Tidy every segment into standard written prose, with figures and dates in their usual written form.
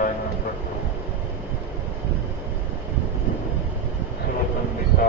line number 2. Surah An-Nisa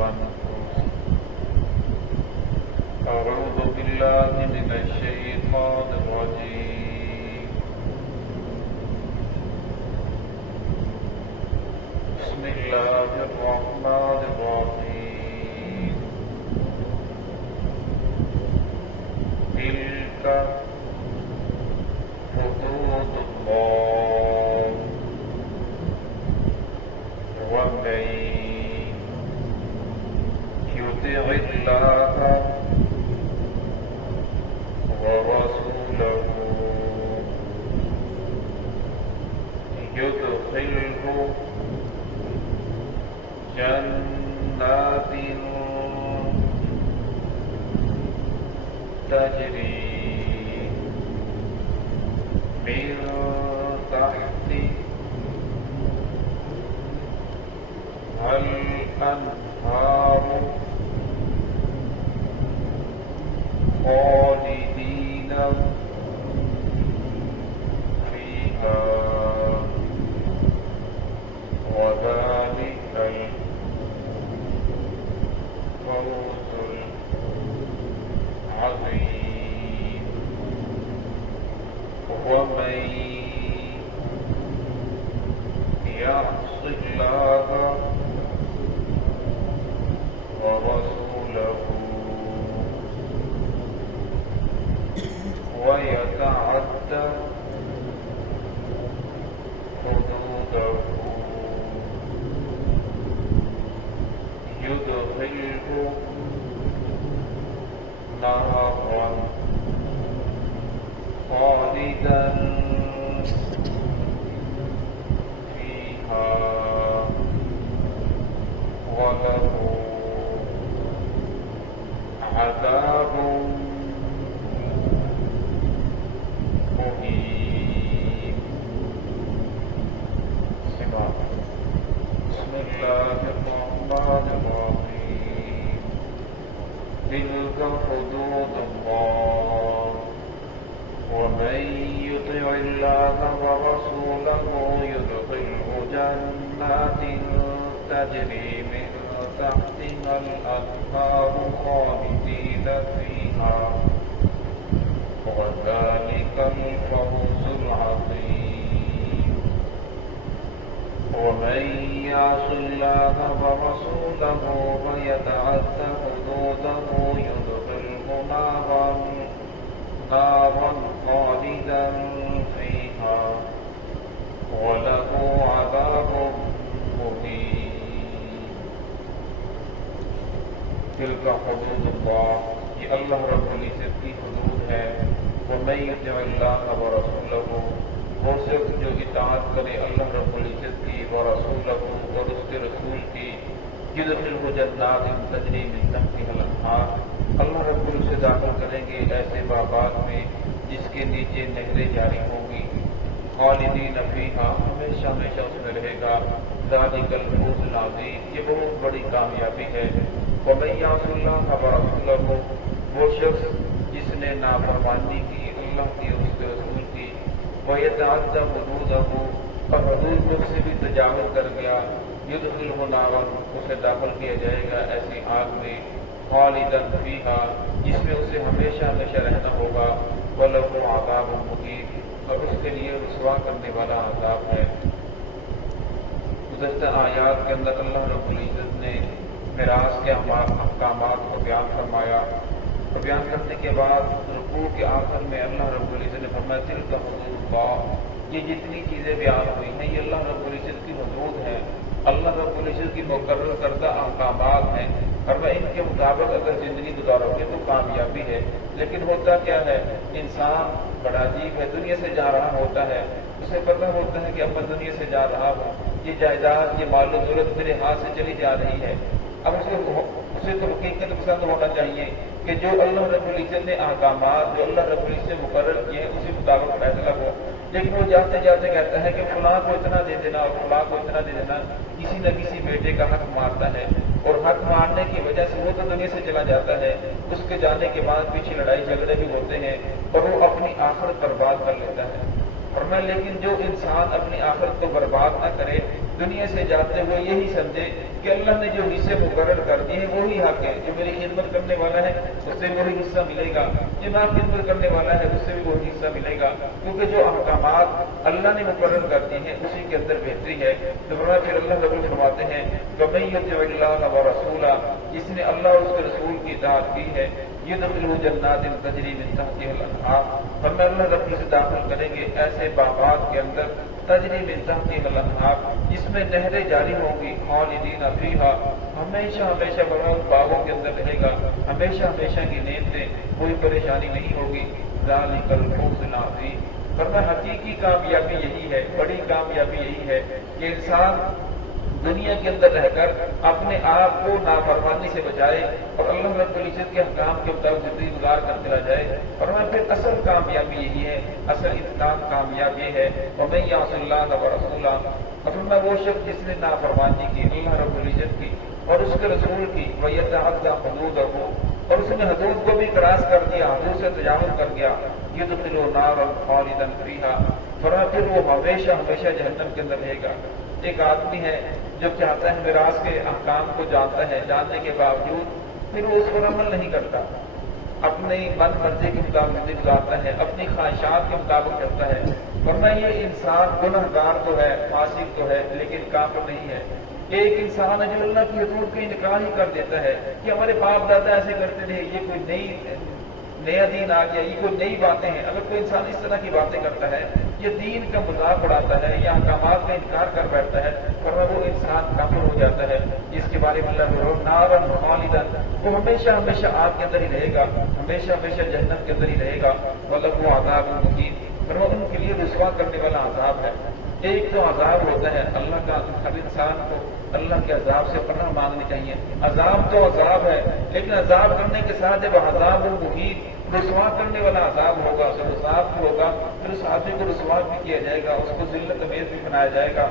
1. أعوذ بالله من الشيطان الرجيم. بسم الله الرحمن الرحيم. تلك حدود الله ومن يطع الله ورسوله يدخله جنات تجري من تحتها الأنهار خالدين فيها وذلك الفوز العظيم. ومن يعص الله ورسوله ويتعدى حدوده يدخله نارا خالدا فيها وله عذاب مهين. بسم الله الرحمن الرحيم. تلك حدود الله ومن يطع الله ورسوله يدخله جنات تجري من تحتها الأنهار خالدين فيها وذلك الفوز العظيم. ومن يعص الله ورسوله ويتعدى حدوده يدخله نارا خالدا فيها وله عذاب مهين. تلك حدود الله، یہ اللہ رب العزت کی حدود ہے. ومن یطع اللہ ورسولہ، وہ شخص جو اطاعت کرے اللہ رب العزت کی ورسولہ اور اس کے رسول کی، یدخلہ جنات تجری من تحتها الانہار، اللہ رب العزت داخل کریں گے ایسے باغات میں جس کے نیچے نہریں جاری ہوں گی. خالدین فیہا، ہمیشہ ہمیشہ اس میں رہے گا. ذالک الفوز العظیم، یہ بہت بڑی کامیابی ہے. ومن یعص اللہ ورسولہ، وہ شخص جس نے نافرمانی کی اللہ کی اور اس کے رسول کی، ویتعدی حدودہ، اور حدود سے بھی تجاوز کر گیا، یدخلہ نارا، اسے داخل کیا جائے گا ایسی آگ میں، خالدا فیہا، جس میں اسے ہمیشہ ہمیشہ رہنا ہوگا. وَلَهُ عَذَابٌ مُّهِينٌ، اور اس کے لیے رسوا کرنے والا عذاب ہے. گزشتہ آیات کے اندر اللہ رب العزت نے میراث کے احکامات کو بیان فرمایا، اور بیان کرنے کے بعد رکوع کے آخر میں اللہ رب العزت نے فرمایا تلک حدود اللہ، یہ جتنی چیزیں بیان ہوئی ہیں یہ اللہ رب العزت کی حدود ہیں، اللہ رب العزت کی مقرر کردہ احکامات ہیں، اور میں ان کے مطابق اگر زندگی گزارو گے تو کامیابی ہے. لیکن ہوتا کیا ہے، انسان بڑا عجیب ہے، دنیا سے جا رہا ہوتا ہے، اسے پتہ ہوتا ہے کہ اب میں دنیا سے جا رہا ہوں، یہ جائیداد یہ مال و دولت میرے ہاتھ سے چلی جا رہی ہے. اب اسے تو حقیقت پسند ہونا چاہیے کہ جو اللہ رب العزت نے احکامات جو اللہ رب العزت نے مقرر کیے ہیں اسی مطابق فیصلہ ہو. لیکن وہ جاتے جاتے کہتا ہے کہ فلاں کو اتنا دے دینا اور فلاں کو اتنا دے دینا، کسی نہ کسی بیٹے کا حق مارتا ہے، اور حق مارنے کی وجہ سے وہ تو دنیا سے چلا جاتا ہے، اس کے جانے کے بعد پیچھے لڑائی جھگڑے بھی ہوتے ہیں اور وہ اپنی آخرت برباد کر لیتا ہے. فرمایا لیکن جو انسان اپنی آخرت کو برباد نہ کرے، دنیا سے جاتے ہوئے یہی سمجھے کہ اللہ نے جو حصے مقرر کر دیے ہیں وہی حق ہے، جو میری خدمت کرنے والا ہے اس سے وہی حصہ ملے گا، جو نہ خدمت کرنے والا ہے اس سے بھی وہی حصہ ملے گا، کیونکہ جو احکامات اللہ نے مقرر کر دیے ہیں اسی کے اندر بہتری ہے۔ تو پھر اللہ رب فرماتے ہیں وَمَن يُطِعِ اللَّهَ وَرَسُولَهُ، جس نے اللہ اور اس کے رسول کی اطاعت کی ہے، يُدْخِلْهُ جَنَّاتٍ تَجْرِي مِن تَحْتِهَا الْأَنْهَارُ، فرمایا اللہ رب اسے داخل کریں گے ایسے باغات کے اندر، تجری من تحتها الانہار، جس میں نہریں جاری ہوں گی، خالدین فیہا، ہمیشہ ہمیشہ وہ باغوں کے اندر رہے گا، ہمیشہ ہمیشہ کی نعمتیں، کوئی پریشانی نہیں ہوگی۔ ذالک الفوز العظیم، فرمایا حقیقی کامیابی یہی ہے، بڑی کامیابی یہی ہے کہ انسان دنیا کے اندر رہ کر اپنے آپ کو نافرمانی سے بچائے اور اللہ رب العزت کے احکام کے مطابق زندگی گزار کر چلا جائے، اور پھر اصل کامیابی یہی ہے، اصل انتخاب کامیاب یہ ہے وَمَن يَعْصِ اللَّهَ وَرَسُولَهُ، اصل میں وہ شخص جس نے نافرمانی کی اللہ رب العزت کی اور اس کے رسول کی، وَيَتَعَدَّى حُدُودَهُ، اور اس نے حدود کو بھی کراس کر دیا، حدود سے تجاوز کر گیا، يُدْخِلُهُ نَارًا خَالِدًا فِيهَا، پھر وہ ہمیشہ ہمیشہ جہنم کے اندر رہے گا۔ ایک آدمی ہے جو چاہتا ہے میراث کے احکام کو جانتا ہے، جاننے کے باوجود پھر وہ اس پر عمل نہیں کرتا، اپنی من مرضی کے مطابق زندگی گزارتا ہے، اپنی خواہشات کے مطابق چلتا ہے، ورنہ یہ انسان گناہ گار تو ہے، فاسق تو ہے، لیکن کافر نہیں ہے۔ ایک انسان ہے جو اللہ کی حدود کا انکار ہی کر دیتا ہے کہ ہمارے باپ دادا ایسے کرتے تھے، یہ کوئی نیا دین آ گیا، یہ کوئی نئی باتیں ہیں۔ اگر کوئی انسان اس طرح کی باتیں کرتا ہے، یہ دین کا مذاق اڑاتا ہے یا احکامات کا انکار کر بیٹھتا ہے، ورنہ وہ انسان کافر ہو جاتا ہے، جس کے بارے میں اللہ نارن خالدن، وہ ہمیشہ ہمیشہ آگ کے اندر ہی رہے گا، ہمیشہ ہمیشہ جہنم کے اندر ہی رہے گا، مطلب وہ عذاب مقیم، ورنہ ان کے لیے رسوا کرنے والا عذاب ہے۔ ایک تو عذاب ہوتا ہے اللہ کا، ہر انسان کو اللہ کے عذاب سے پناہ مانگنی چاہیے۔ عذاب تو عذاب ہے، لیکن عذاب کرنے کے ساتھ جب عذاب المحیط، رسوا کرنے والا عذاب ہوگا، سب عذاب بھی ہوگا، پھر اس آدمی کو رسوا بھی کیا جائے گا، اس کو ذلت امیز بھی بنایا جائے گا۔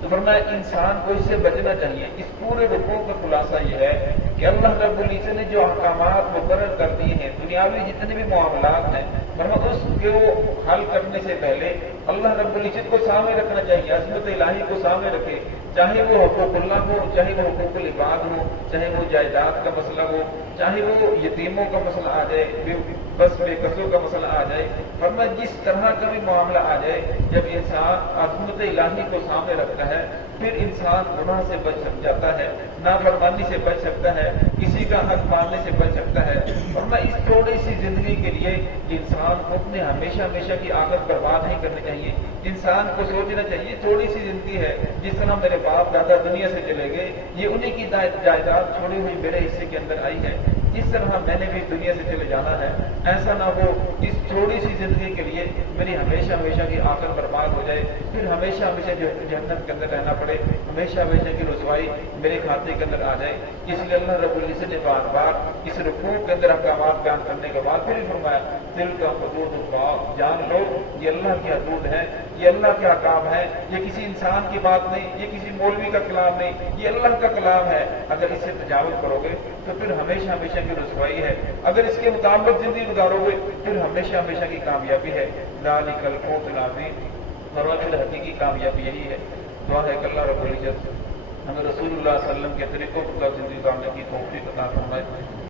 تو فرمایا انسان کو اس سے بچنا چاہیے۔ اس پورے رکوع کا خلاصہ یہ ہے کہ اللہ رب العزت نے جو احکامات مقرر کر دیے ہیں، دنیاوی جتنے بھی معاملات ہیں، فرمایا اس کو حل کرنے سے پہلے اللہ رب العزت کو سامنے رکھنا چاہیے، عظمت الہی کو سامنے رکھے، چاہے وہ حقوق اللہ ہو، چاہے وہ حقوق العباد ہو، چاہے وہ جائیداد کا مسئلہ ہو، چاہے وہ یتیموں کا مسئلہ آ جائے، بس بے قصوں کا مسئلہ آ جائے، فرمایا جس طرح کا بھی معاملہ آ جائے، جب انسان عظمت الہی کو سامنے رکھتا ہے پھر انسان گناہ سے بچ جاتا ہے، نافرمانی سے بچ سکتا ہے، کسی کا حق ماننے سے بچ سکتا ہے۔ فرمایا اس تھوڑی سی زندگی کے لیے انسان کو اپنے ہمیشہ ہمیشہ کی عادت برباد نہیں کرنی چاہیے۔ انسان کو سوچنا چاہیے تھوڑی سی زندگی ہے، جس طرح میرے باپ دادا دنیا سے چلے گئے، یہ انہیں کی جائیداد چھوڑی ہوئی میرے حصے کے اندر آئی ہے، جس طرح میں نے بھی دنیا سے چلے جانا ہے، ایسا نہ ہو اس تھوڑی سی زندگی کے لیے میری ہمیشہ ہمیشہ کی آخر برباد ہو جائے، پھر ہمیشہ ہمیشہ جہنم کے اندر رہنا پڑے، ہمیشہ ہمیشہ کی رسوائی میرے کھاتے کے اندر آ جائے۔ اس لیے اللہ رب العزت نے بار بار اس رکوع کے اندر احکامات بیان کرنے کے بعد پھر فرمایا دل کا حدود اللہ، جان لو یہ اللہ کی حدود ہے، یہ اللہ کے احکام ہے، یہ کسی انسان کی بات نہیں، یہ کسی مولوی کا کلام نہیں، یہ اللہ کا کلام ہے۔ اگر اس سے تجاوز کرو گے تو پھر ہمیشہ ہمیشہ کی رسوائی ہے، اگر اس کے مطابق زندگی گزارو گے پھر ہمیشہ ہمیشہ کی کامیابی ہے۔ ذالک الفوز العظیم، فرمایا حقیقی کامیابی یہی ہے۔ دعا ہے کہ اللہ رب العزت ہمیں رسول اللہ صلی اللہ علیہ وسلم کے طریقوں پر زندگی گزارنے کی توفیق عطا فرمائے۔